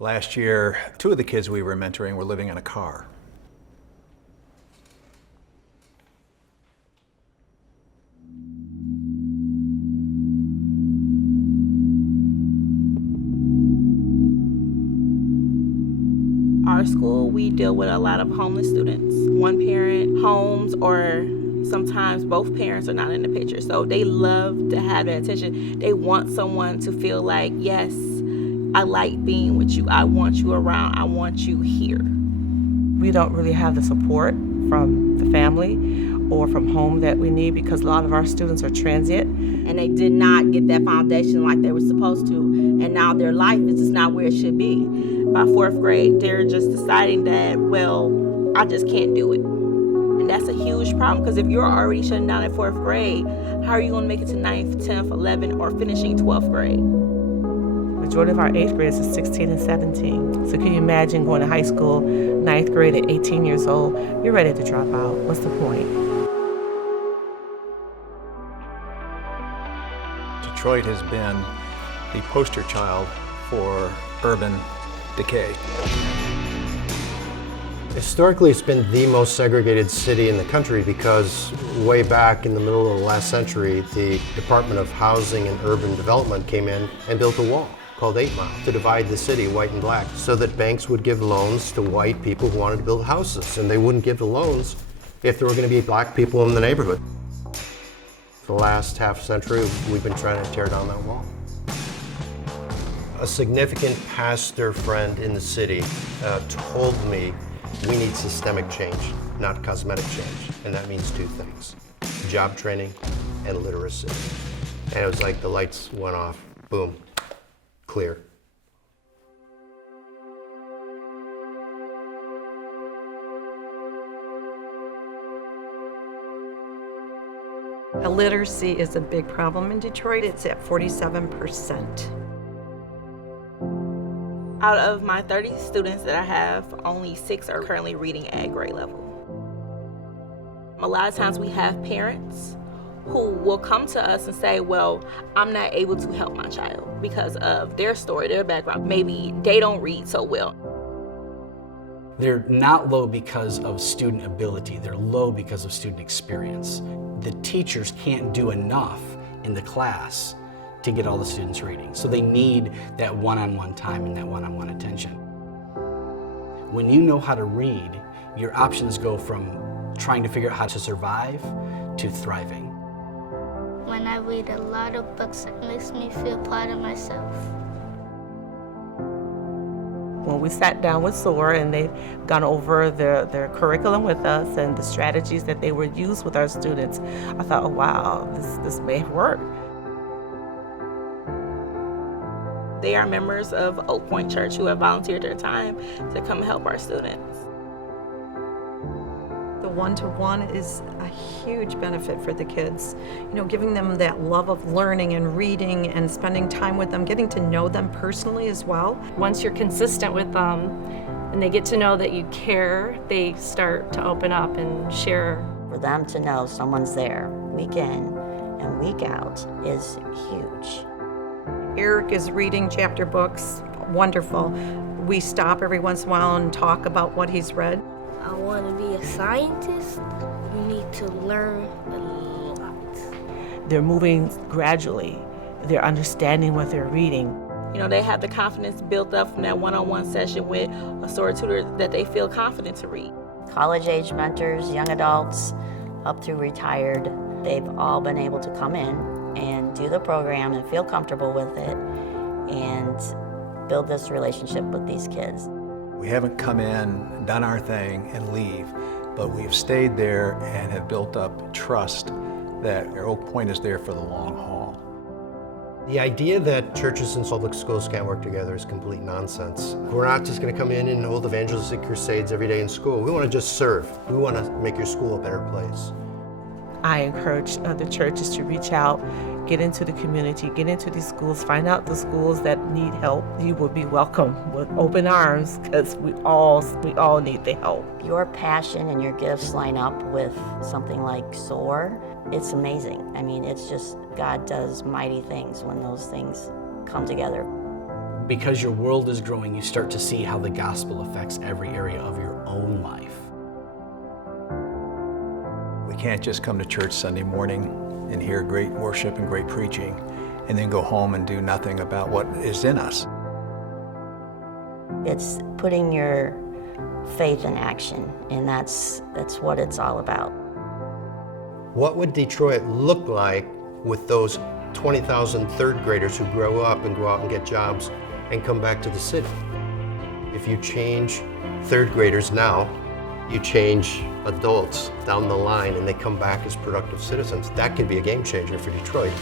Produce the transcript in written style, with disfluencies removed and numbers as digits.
Last year, 2 of the kids we were mentoring were living in a car. Our school, we deal with a lot of homeless students. One parent homes, or sometimes both parents are not in the picture. So they love to have that attention. They want someone to feel like, yes, I like being with you. I want you around. I want you here. We don't really have the support from the family or from home that we need because a lot of our students are transient. And they did not get that foundation like they were supposed to. And now their life is just not where it should be. By 4th grade, they're just deciding that, well, I just can't do it. And that's a huge problem because if you're already shutting down at 4th grade, how are you going to make it to 9th, 10th, 11th, or finishing 12th grade? Majority of our 8th graders is 16 and 17. So can you imagine going to high school, 9th grade at 18 years old? You're ready to drop out. What's the point? Detroit has been the poster child for urban decay. Historically, it's been the most segregated city in the country because way back in the middle of the last century, the Department of Housing and Urban Development came in and built a wall called 8 Mile to divide the city, white and black, so that banks would give loans to white people who wanted to build houses, and they wouldn't give the loans if there were going to be black people in the neighborhood. For the last half century, we've been trying to tear down that wall. A significant pastor friend in the city told me we need systemic change, not cosmetic change, and that means 2 things: job training and literacy. And it was like the lights went off, boom, clear. Illiteracy is a big problem in Detroit. It's at 47%. Out of my 30 students that I have, only 6 are currently reading at grade level. A lot of times we have parents who will come to us and say, well, I'm not able to help my child because of their story, their background. Maybe they don't read so well. They're not low because of student ability, they're low because of student experience. The teachers can't do enough in the class to get all the students reading. So they need that one-on-one time and that one-on-one attention. When you know how to read, your options go from trying to figure out how to survive to thriving. When I read a lot of books, it makes me feel proud of myself. When we sat down with Soar and they've gone over their curriculum with us and the strategies that they would use with our students, I thought, oh wow, this may work. They are members of Oak Point Church who have volunteered their time to come help our students. The one-to-one is a huge benefit for the kids. You know, giving them that love of learning and reading and spending time with them, getting to know them personally as well. Once you're consistent with them and they get to know that you care, they start to open up and share. For them to know someone's there week in and week out is huge. Eric is reading chapter books, wonderful. We stop every once in a while and talk about what he's read. I want to be a scientist. You need to learn a lot. They're moving gradually. They're understanding what they're reading. You know, they have the confidence built up from that one-on-one session with a Soar tutor that they feel confident to read. College-age mentors, young adults, up through retired, they've all been able to come in and do the program and feel comfortable with it and build this relationship with these kids. We haven't come in, done our thing, and leave, but we've stayed there and have built up trust that Oak Point is there for the long haul. The idea that churches and public schools can't work together is complete nonsense. We're not just going to come in and hold evangelistic crusades every day in school. We want to just serve. We want to make your school a better place. I encourage the churches to reach out, get into the community, get into these schools, find out the schools that need help. You will be welcome with open arms because we all need the help. Your passion and your gifts line up with something like Soar. It's amazing. I mean, it's just, God does mighty things when those things come together. Because your world is growing, you start to see how the gospel affects every area of your own life. We can't just come to church Sunday morning and hear great worship and great preaching and then go home and do nothing about what is in us. It's putting your faith in action, and that's what it's all about. What would Detroit look like with those 20,000 third graders who grow up and go out and get jobs and come back to the city? If you change third graders now, you change adults down the line and they come back as productive citizens. That could be a game changer for Detroit.